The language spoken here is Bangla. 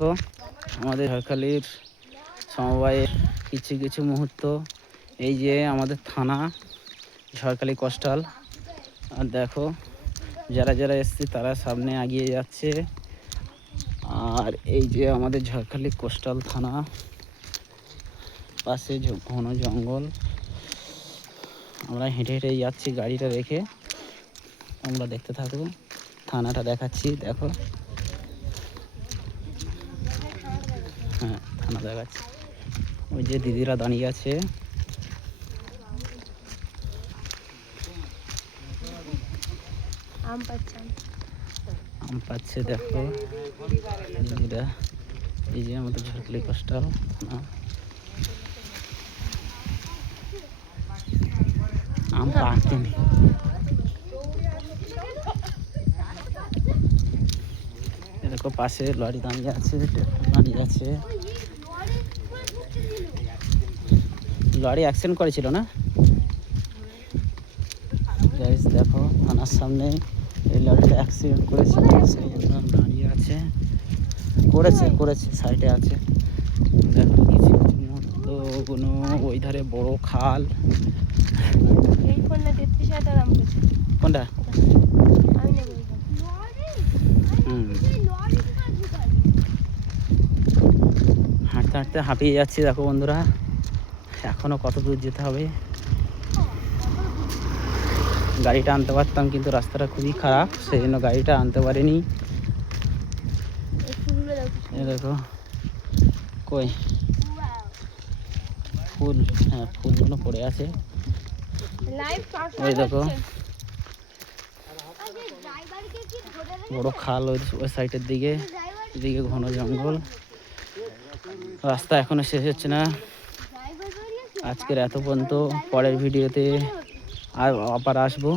তো আমাদের ঝড়খালির সমবায়ের কিছু কিছু মুহূর্ত। এই যে আমাদের থানা ঝড়খালি কোস্টাল, আর দেখো যারা যারা এসছে তারা সামনে এগিয়ে যাচ্ছে। আর এই যে আমাদের ঝড়খালি কোস্টাল থানা, পাশে ঘন জঙ্গল। আমরা হেঁটে হেঁটে যাচ্ছি গাড়িটা রেখে, আমরা দেখতে থাকবো। থানাটা দেখাচ্ছি, দেখো। হ্যাঁ, থানা দেখাচ্ছি। ওই যে দিদিরা দাঁড়িয়ে আছে। আম পাচ্ছে দেখো দিদিরা। এই যে আমাদের ঝড়খালি কোস্টাল থানা। আম পাকেনি। দেখো পাশে লরি দাঁড়িয়ে আছে, দাঁড়িয়ে আছে। লরি অ্যাক্সিডেন্ট করেছিল না? গাইস দেখো থানার সামনে এই লরিটা অ্যাক্সিডেন্ট করেছিল, সেই জন্য দাঁড়িয়ে আছে। করেছে সাইডে আছে। দেখো কিছু কিছু মুহূর্ত কোনো ওই ধারে বড় খাল। কোনটা? হাঁটতে হাঁটতে হাঁপিয়ে যাচ্ছি দেখো বন্ধুরা, এখনো কত দূর যেতে হবে। গাড়িটা আনতে পারতাম কিন্তু রাস্তাটা খুবই খারাপ, সেই জন্য গাড়িটা আনতে পারিনি। দেখো কই ফুল, হ্যাঁ ফুলগুলো পড়ে আছে। ওই দেখো বড় খাল ওই সাইডের দিকে, এদিকে ঘন জঙ্গল। রাস্তা এখনো শেষ হচ্ছে না। আজকের এত পর্যন্ত, পরের ভিডিওতে আর আবার আসবো।